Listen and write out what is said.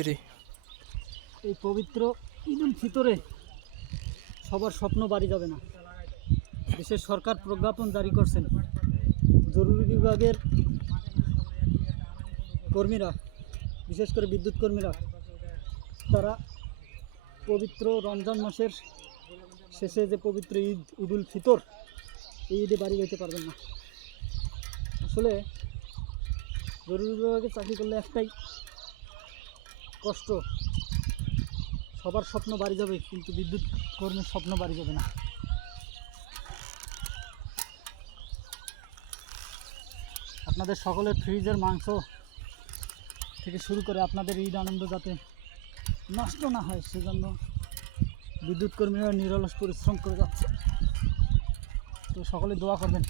Free. এই পবিত্র ঈদ উল ফিতরে সবার স্বপ্ন বাড়ি যাবে না। দেশের সরকার প্রজ্ঞাপন জারি করছেন, জরুরি বিভাগের কর্মীরা, বিশেষ করে বিদ্যুৎ কর্মীরা, তারা পবিত্র রমজান মাসের শেষে যে পবিত্র ঈদ উল ফিতর, এই ঈদে বাড়ি যেতে পারবেন না। আসলে জরুরি বিভাগে চাকরি করলে একটাই কষ্ট, সবার স্বপ্ন বাড়ি যাবে কিন্তু বিদ্যুৎ কর্মীর স্বপ্ন বাড়ি যাবে না। আপনাদের সকলের ফ্রিজের মাংস থেকে শুরু করে আপনাদের ঈদ আনন্দ যাতে নষ্ট না হয়, সেজন্য বিদ্যুৎ কর্মীরা নিরলস পরিশ্রম করে যাচ্ছে। তো সকলে দোয়া করবেন।